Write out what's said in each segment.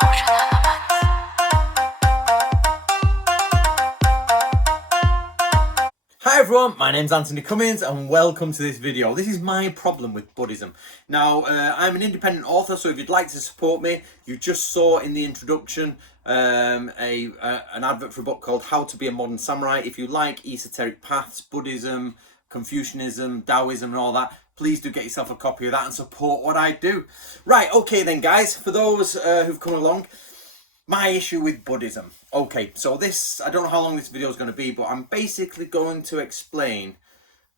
Hi everyone, my name's Anthony Cummins and welcome to this video. This is my problem with Buddhism. Now, I'm an independent author, so if you'd like to support me, you just saw in the introduction an advert for a book called How to Be a Modern Samurai. If you like esoteric paths, Buddhism, Confucianism, Taoism and all that, please do get yourself a copy of that and support what I do. Right, okay then guys, for those who've come along, my issue with Buddhism. Okay, so this, I don't know how long this video is going to be, but I'm basically going to explain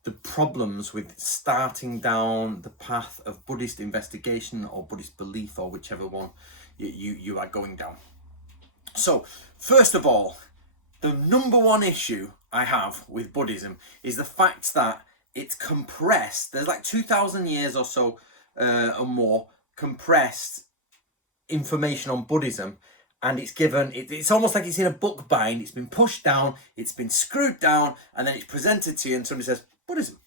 the problems with starting down the path of Buddhist investigation or Buddhist belief, or whichever one you are going down. So, first of all, the number one issue I have with Buddhism is the fact that it's compressed. There's like 2,000 years or so or more compressed information on Buddhism. And it's given, it's almost like it's in a book bind. It's been pushed down, it's been screwed down, and then it's presented to you and somebody says, Buddhism.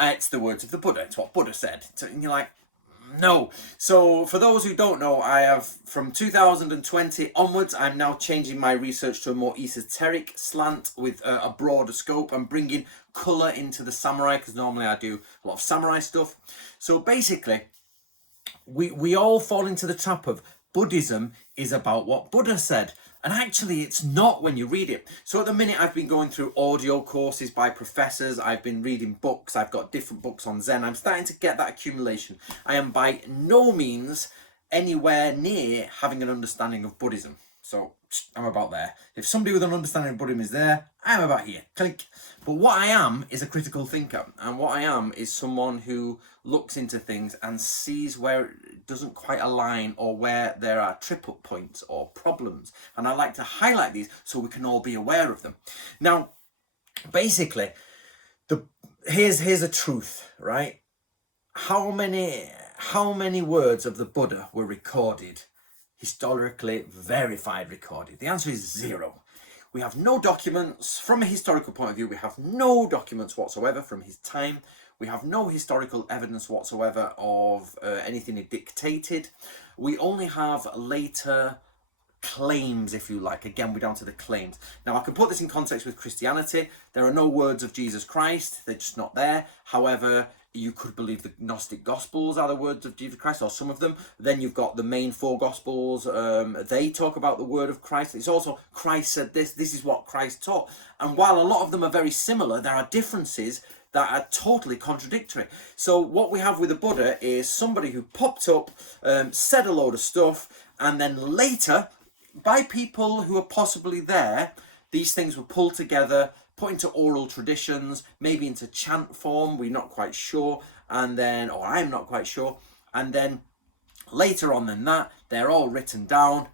It's the words of the Buddha, it's what Buddha said. And you're like, no. So for those who don't know, I have, from 2020 onwards, I'm now changing my research to a more esoteric slant with a broader scope. I'm bringing colour into the samurai, because normally I do a lot of samurai stuff. So basically, we all fall into the trap of Buddhism is about what Buddha said, and actually it's not when you read it. So at the minute I've been going through audio courses by professors, I've been reading books, I've got different books on Zen. I'm starting to get that accumulation. I am by no means anywhere near having an understanding of Buddhism. So I'm about there. If somebody with an understanding of Buddhism is there, I'm about here. Click. But what I am is a critical thinker, and what I am is someone who looks into things and sees where it doesn't quite align or where there are trip-up points or problems. And I like to highlight these so we can all be aware of them. Now, basically, here's a truth, right? How many words of the Buddha were recorded? Historically verified, recorded? The answer is 0. We have no documents from a historical point of view. We have no documents whatsoever from his time. We have no historical evidence whatsoever of anything he dictated. We only have later claims, if you like. Again, we're down to the claims. Now, I can put this in context with Christianity. There are no words of Jesus Christ. They're just not there. However, you could believe the Gnostic Gospels are the words of Jesus Christ, or some of them. Then you've got the main 4 Gospels. They talk about the word of Christ. It's also, Christ said this. This is what Christ taught. And while a lot of them are very similar, there are differences that are totally contradictory. So what we have with the Buddha is somebody who popped up, said a load of stuff, and then later, by people who are possibly there, these things were pulled together, put into oral traditions, maybe into chant form, we're not quite sure, and then, or I'm not quite sure, and then later on than that, they're all written down,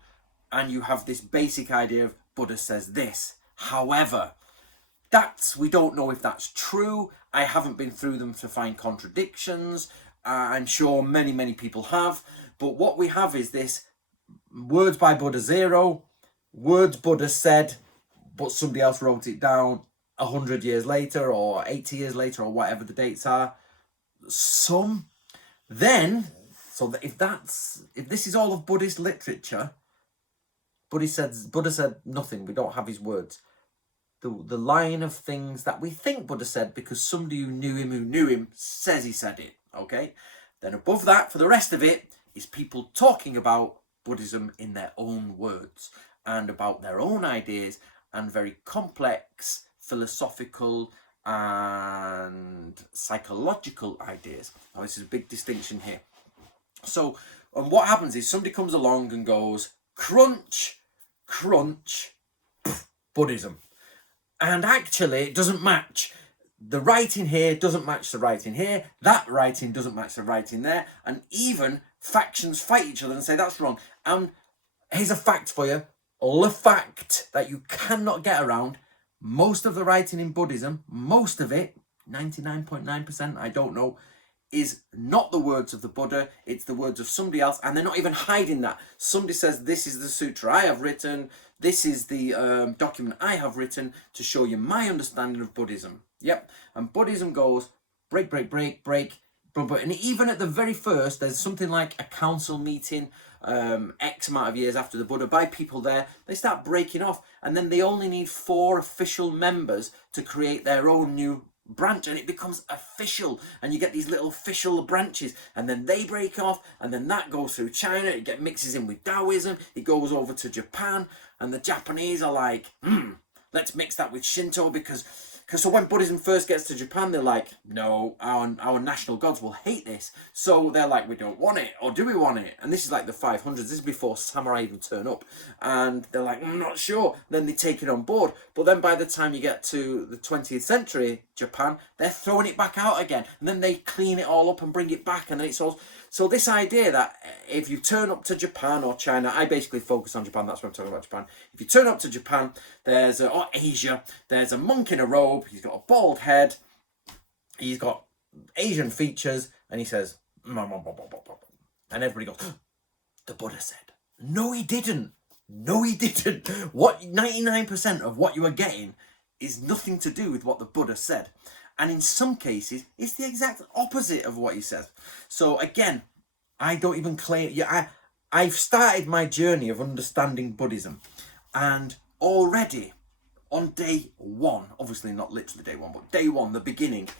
and you have this basic idea of Buddha says this. However, we don't know if that's true. I haven't been through them to find contradictions. I'm sure many people have, but what we have is this words by Buddha 0, words Buddha said, but somebody else wrote it down 100 years later or 80 years later or whatever the dates are. So if this is all of Buddhist literature, Buddha said nothing. We don't have his words. The line of things that we think Buddha said because somebody who knew him says he said it, okay? Then above that, for the rest of it, is people talking about Buddhism in their own words and about their own ideas and very complex philosophical and psychological ideas. Now, this is a big distinction here. So, and what happens is somebody comes along and goes, crunch, Buddhism. And actually, it doesn't match. The writing here doesn't match the writing here. That writing doesn't match the writing there. And even factions fight each other and say that's wrong. And here's a fact for you. The fact that you cannot get around. Most of the writing in Buddhism, most of it, 99.9%, I don't know, is not the words of the Buddha. It's the words of somebody else. And they're not even hiding that. Somebody says, this is the sutra I have written. This is the document I have written to show you my understanding of Buddhism. Yep. And Buddhism goes break. And even at the very first, there's something like a council meeting X amount of years after the Buddha, by people there, they start breaking off, and then they only need 4 official members to create their own new branch, and it becomes official, and you get these little official branches, and then they break off, and then that goes through China, it mixes in with Taoism, it goes over to Japan, and the Japanese are like, let's mix that with Shinto, because so when Buddhism first gets to Japan, they're like, no, our national gods will hate this. So they're like, we don't want it, or do we want it? And this is like the 500s. This is before samurai even turn up. And they're like, I'm not sure. Then they take it on board. But then by the time you get to the 20th century, Japan, they're throwing it back out again. And then they clean it all up and bring it back. And then it's all... So this idea that if you turn up to Japan or China, I basically focus on Japan, that's what I'm talking about, Japan. If you turn up to Japan, or Asia, there's a monk in a robe, he's got a bald head, he's got Asian features, and he says, and everybody goes, the Buddha said. No, he didn't. No, he didn't. What 99% of what you are getting is nothing to do with what the Buddha said. And in some cases, it's the exact opposite of what he says. So again, I don't even claim... I've started my journey of understanding Buddhism. And already, on day 1, obviously not literally day 1, but day 1, the beginning,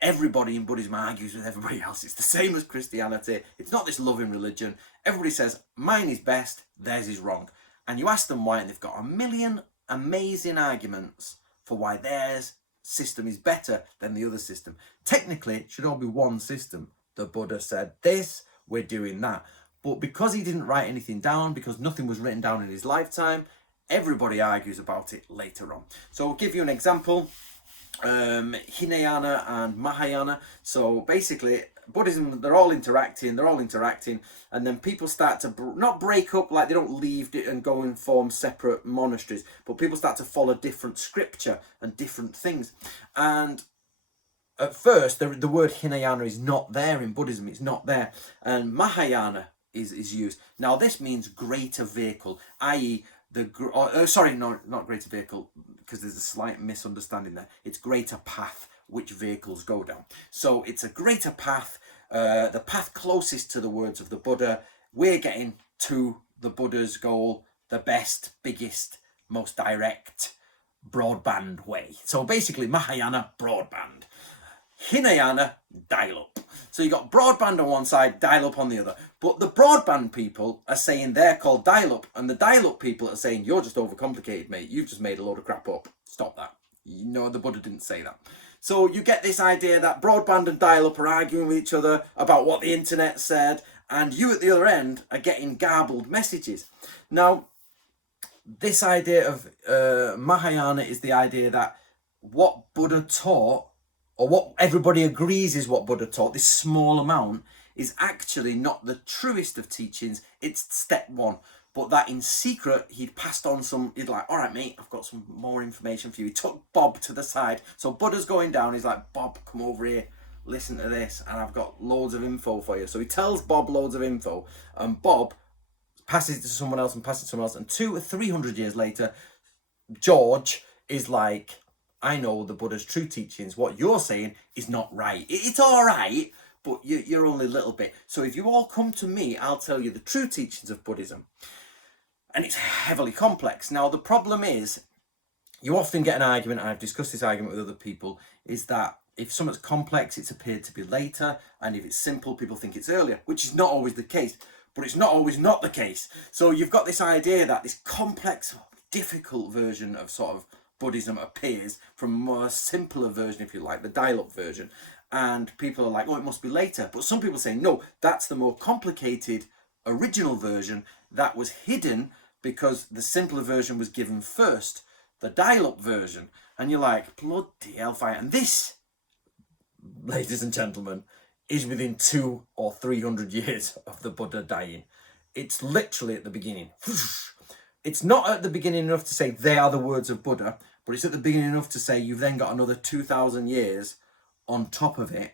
everybody in Buddhism argues with everybody else. It's the same as Christianity. It's not this loving religion. Everybody says, mine is best, theirs is wrong. And you ask them why, and they've got a million amazing arguments for why theirs system is better than the other system. Technically, it should all be one system. The Buddha said this, we're doing that. But because he didn't write anything down, because nothing was written down in his lifetime, everybody argues about it later on. So I'll give you an example. Hinayana and Mahayana. So basically, Buddhism, they're all interacting, and then people start to not break up, like they don't leave it and go and form separate monasteries, but people start to follow different scripture and different things. And at first, the word Hinayana is not there in Buddhism, it's not there, and Mahayana is used. Now this means greater vehicle, i.e. not greater vehicle, because there's a slight misunderstanding there. It's greater path, which vehicles go down. So it's a greater path, the path closest to the words of the Buddha. We're getting to the Buddha's goal, the best, biggest, most direct, broadband way. So basically Mahayana, broadband. Hinayana, dial-up. So you got broadband on one side, dial-up on the other. But the broadband people are saying they're called dial-up, and the dial-up people are saying, you're just overcomplicated, mate. You've just made a load of crap up. Stop that. You know, the Buddha didn't say that. So you get this idea that broadband and dial-up are arguing with each other about what the internet said, and you at the other end are getting garbled messages. Now, this idea of Mahayana is the idea that what Buddha taught, or what everybody agrees is what Buddha taught, this small amount, is actually not the truest of teachings. It's step 1. But that in secret, he'd passed on some, he'd like, all right, mate, I've got some more information for you. He took Bob to the side. So Buddha's going down. He's like, Bob, come over here, listen to this. And I've got loads of info for you. So he tells Bob loads of info. And Bob passes it to someone else and passes it to someone else. And 200 or 300 years later, George is like, I know the Buddha's true teachings. What you're saying is not right. It's all right, but you're only a little bit. So if you all come to me, I'll tell you the true teachings of Buddhism. And it's heavily complex. Now, the problem is, you often get an argument, and I've discussed this argument with other people, is that if something's complex, it's appeared to be later, and if it's simple, people think it's earlier, which is not always the case, but it's not always not the case. So you've got this idea that this complex, difficult version of sort of Buddhism appears from a more simpler version, if you like, the dial-up version, and people are like, oh, it must be later. But some people say, no, that's the more complicated original version that was hidden because the simpler version was given first, the dial-up version. And you're like, bloody hellfire. And this, ladies and gentlemen, is within 200 or 300 years of the Buddha dying. It's literally at the beginning. It's not at the beginning enough to say they are the words of Buddha, but it's at the beginning enough to say you've then got another 2,000 years on top of it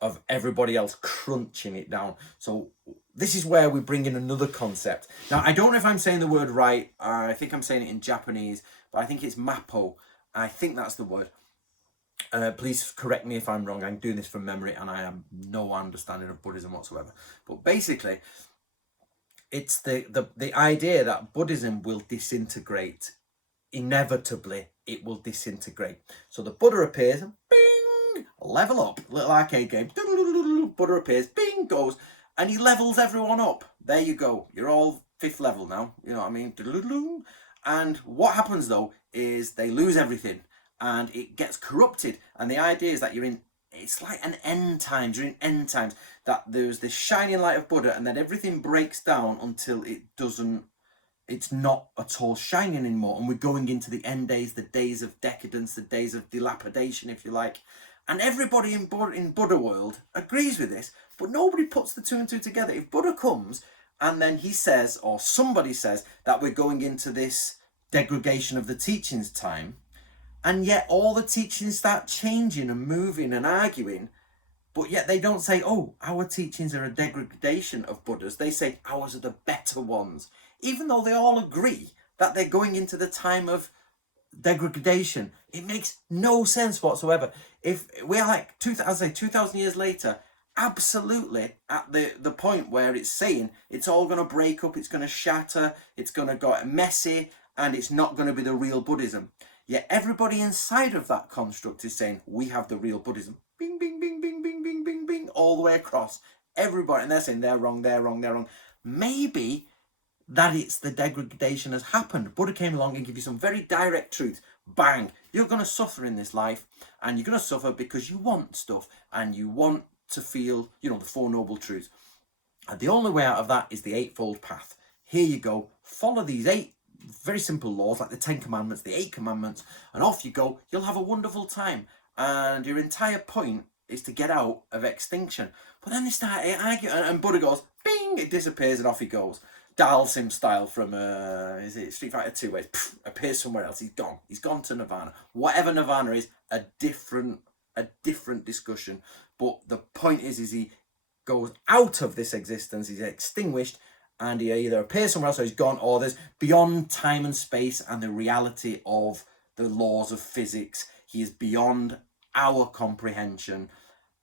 of everybody else crunching it down. So this is where we bring in another concept. Now, I don't know if I'm saying the word right. I think I'm saying it in Japanese, but I think it's Mappo. I think that's the word. Please correct me if I'm wrong. I'm doing this from memory and I have no understanding of Buddhism whatsoever. But basically, it's the idea that Buddhism will disintegrate. Inevitably, it will disintegrate. So the Buddha appears, and bing, level up, little arcade game. Buddha appears, bing, goes, and he levels everyone up. There you go. You're all 5th level now. You know what I mean? And what happens though is they lose everything, and it gets corrupted. And the idea is that you're in. It's like an end times. You're in end times. That there's this shining light of Buddha, and then everything breaks down until it doesn't. It's not at all shining anymore, and we're going into the end days, the days of decadence, the days of dilapidation, if you like. And everybody in Buddha world agrees with this, but nobody puts the 2 and 2 together. If Buddha comes and then he says, or somebody says, that we're going into this degradation of the teachings time, and yet all the teachings start changing and moving and arguing, but yet they don't say, oh, our teachings are a degradation of Buddha's. They say ours are the better ones. Even though they all agree that they're going into the time of degradation. It makes no sense whatsoever. If we're like 2,000 years later, absolutely at the point where it's saying it's all going to break up, it's going to shatter, it's going to go messy, and it's not going to be the real Buddhism. Yet everybody inside of that construct is saying, we have the real Buddhism. Bing, bing, bing, bing, bing, bing, bing, bing, all the way across. Everybody, and they're saying they're wrong, they're wrong, they're wrong. Maybe that it's the degradation has happened. Buddha came along and gave you some very direct truth. Bang, you're going to suffer in this life, and you're going to suffer because you want stuff, and you want to feel, the 4 Noble Truths. And the only way out of that is the Eightfold Path. Here you go, follow these 8 very simple laws, like the 10 Commandments, the 8 Commandments, and off you go. You'll have a wonderful time, and your entire point is to get out of extinction. But then they start arguing, and Buddha goes, bing, it disappears, and off he goes. Dalsim style from is it Street Fighter 2, where it appears somewhere else. He's gone to Nirvana. Whatever Nirvana is, a different discussion. But the point is he goes out of this existence. He's extinguished, and he either appears somewhere else, or he's gone, or there's beyond time and space and the reality of the laws of physics. He is beyond our comprehension.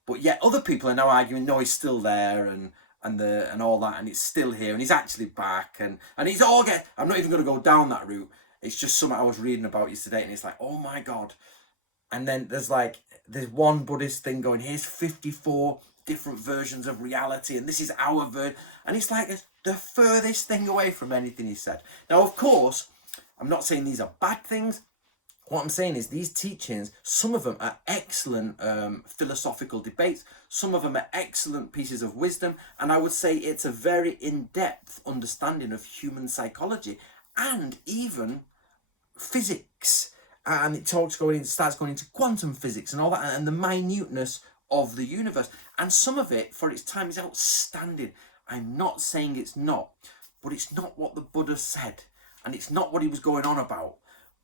But yet other people are now arguing, no, he's still there, and all that, and it's still here, and he's actually back, and he's all I'm not even going to go down that route. It's just something I was reading about yesterday, and it's like, oh my god. And then there's one Buddhist thing going, here's 54 different versions of reality, and this is our version, and it's like the furthest thing away from anything he said. Now, of course, I'm not saying these are bad things. What I'm saying is these teachings, some of them are excellent philosophical debates. Some of them are excellent pieces of wisdom. And I would say it's a very in-depth understanding of human psychology and even physics. And it starts going into quantum physics and all that, and the minuteness of the universe. And some of it, for its time, is outstanding. I'm not saying it's not, but it's not what the Buddha said. And it's not what he was going on about.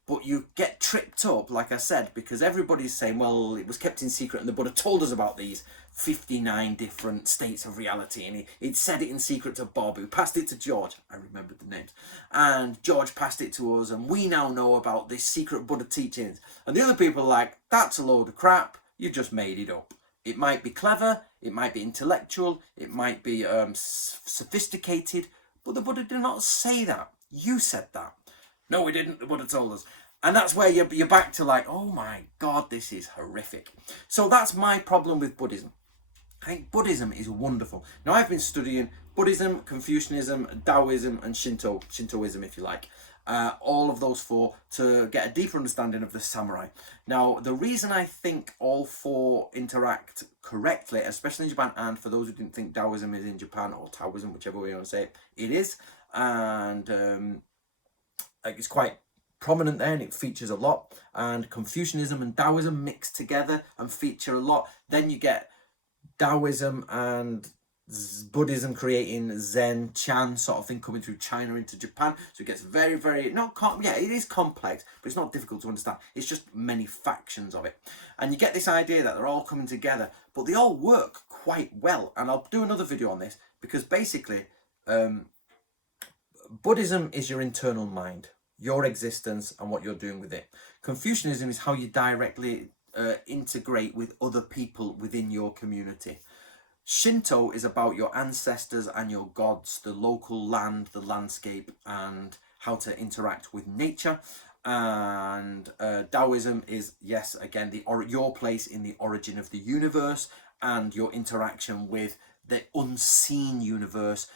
But you get tripped up, like I said, because everybody's saying, well, it was kept in secret, and the Buddha told us about these 59 different states of reality, and he'd said it in secret to Bob, who passed it to George. I remembered the names. And George passed it to us, and we now know about this secret Buddha teachings. And the other people are like, that's a load of crap, you just made it up. It might be clever, it might be intellectual, it might be sophisticated, but the Buddha did not say that. You said that. No, we didn't. The Buddha told us. And that's where you're back to like, oh my God, this is horrific. So that's my problem with Buddhism. I think Buddhism is wonderful. Now, I've been studying Buddhism, Confucianism, Taoism, and Shintoism, if you like. All of those 4 to get a deeper understanding of the samurai. Now, the reason I think all 4 interact correctly, especially in Japan, and for those who didn't think Taoism is in Japan, or Taoism, whichever way you want to say it, it is. And it's quite prominent there, and it features a lot. And Confucianism and Taoism mix together and feature a lot. Then you get Taoism and Buddhism creating Zen, Chan sort of thing coming through China into Japan. So it gets very, very, it is complex, but it's not difficult to understand. It's just many factions of it. And you get this idea that they're all coming together, but they all work quite well. And I'll do another video on this, because basically Buddhism is your internal mind, your existence, and what you're doing with it. Confucianism is how you directly integrate with other people within your community. Shinto is about your ancestors and your gods, the local land, the landscape, and how to interact with nature. And Taoism is, yes, again, your place in the origin of the universe and your interaction with the unseen universe.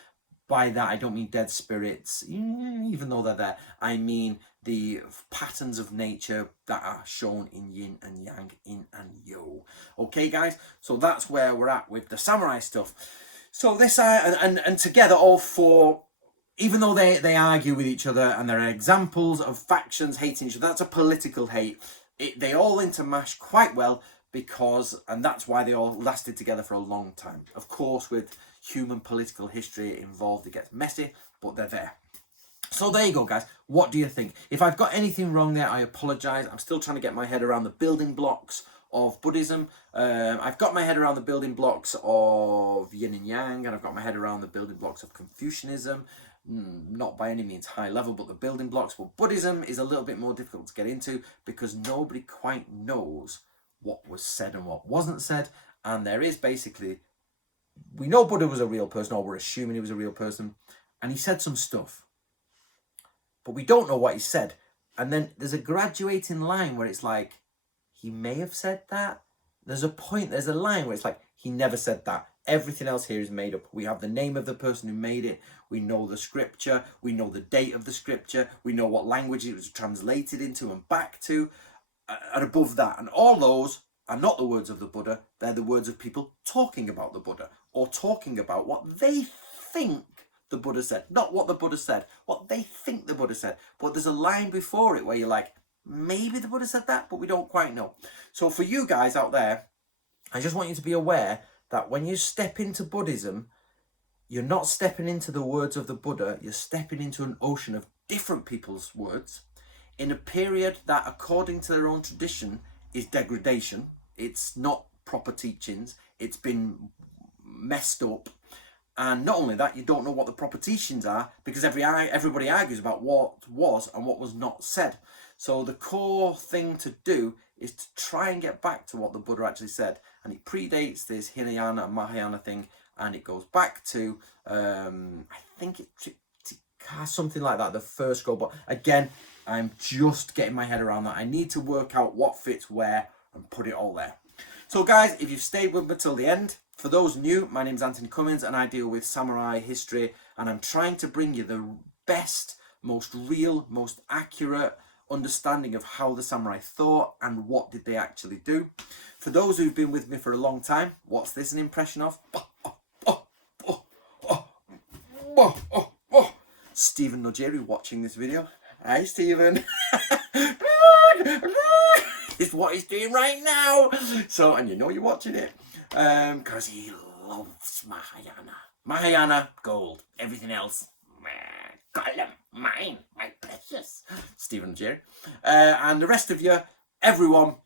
By that, I don't mean dead spirits, even though they're there. I mean the patterns of nature that are shown in yin and yang, yin and yo. Okay, guys? So that's where we're at with the samurai stuff. So this, and together, all four, even though they argue with each other and there are examples of factions hating each other, that's a political hate. They all intermash quite well because, and that's why they all lasted together for a long time. Of course, with human political history involved, it gets messy, but they're there. So there you go, guys. What do you think? If I've got anything wrong there, I apologize. I'm still trying to get my head around the building blocks of Buddhism. I've got my head around the building blocks of yin and yang, and I've got my head around the building blocks of Confucianism. Not by any means high level, but the building blocks. Well, Buddhism is a little bit more difficult to get into because nobody quite knows what was said and what wasn't said. And there is basically, we know Buddha was a real person, or we're assuming he was a real person, and he said some stuff, but we don't know what he said. And then there's a graduating line where it's like, he may have said that. There's a line where it's like, he never said that. Everything else here is made up. We have the name of the person who made it. We know the scripture. We know the date of the scripture. We know what language it was translated into and back to. And above that, and all those are not the words of the Buddha. They're the words of people talking about the Buddha, or talking about what they think the Buddha said. Not what the Buddha said, what they think the Buddha said. But there's a line before it where you're like, maybe the Buddha said that, but we don't quite know. So for you guys out there, I just want you to be aware that when you step into Buddhism, you're not stepping into the words of the Buddha, you're stepping into an ocean of different people's words in a period that, according to their own tradition, is degradation. It's not proper teachings. It's been messed up. And not only that, you don't know what the proper teachings are because everybody argues about what was and what was not said. So the core thing to do is to try and get back to what the Buddha actually said. And it predates this Hinayana and Mahayana thing, and it goes back to, I think something like that, the first scroll. But again, I'm just getting my head around that. I need to work out what fits where and put it all there. So guys, if you've stayed with me till the end, for those new, my name's Anthony Cummins and I deal with samurai history, and I'm trying to bring you the best, most real, most accurate understanding of how the samurai thought and what did they actually do. For those who've been with me for a long time, what's this an impression of? Stephen Nojeri watching this video. Hi Stephen. It's what he's doing right now. So, and you know you're watching it because he loves Mahayana. Mahayana, gold. Everything else, column, mine, my precious. Stephen Jerry. And the rest of you, everyone,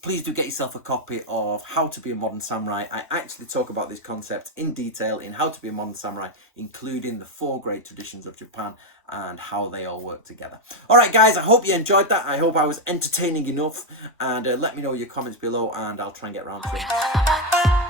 please do get yourself a copy of How to Be a Modern Samurai. I actually talk about this concept in detail in How to Be a Modern Samurai, including the 4 great traditions of Japan and how they all work together. All right, guys, I hope you enjoyed that. I hope I was entertaining enough. And let me know your comments below and I'll try and get around to it.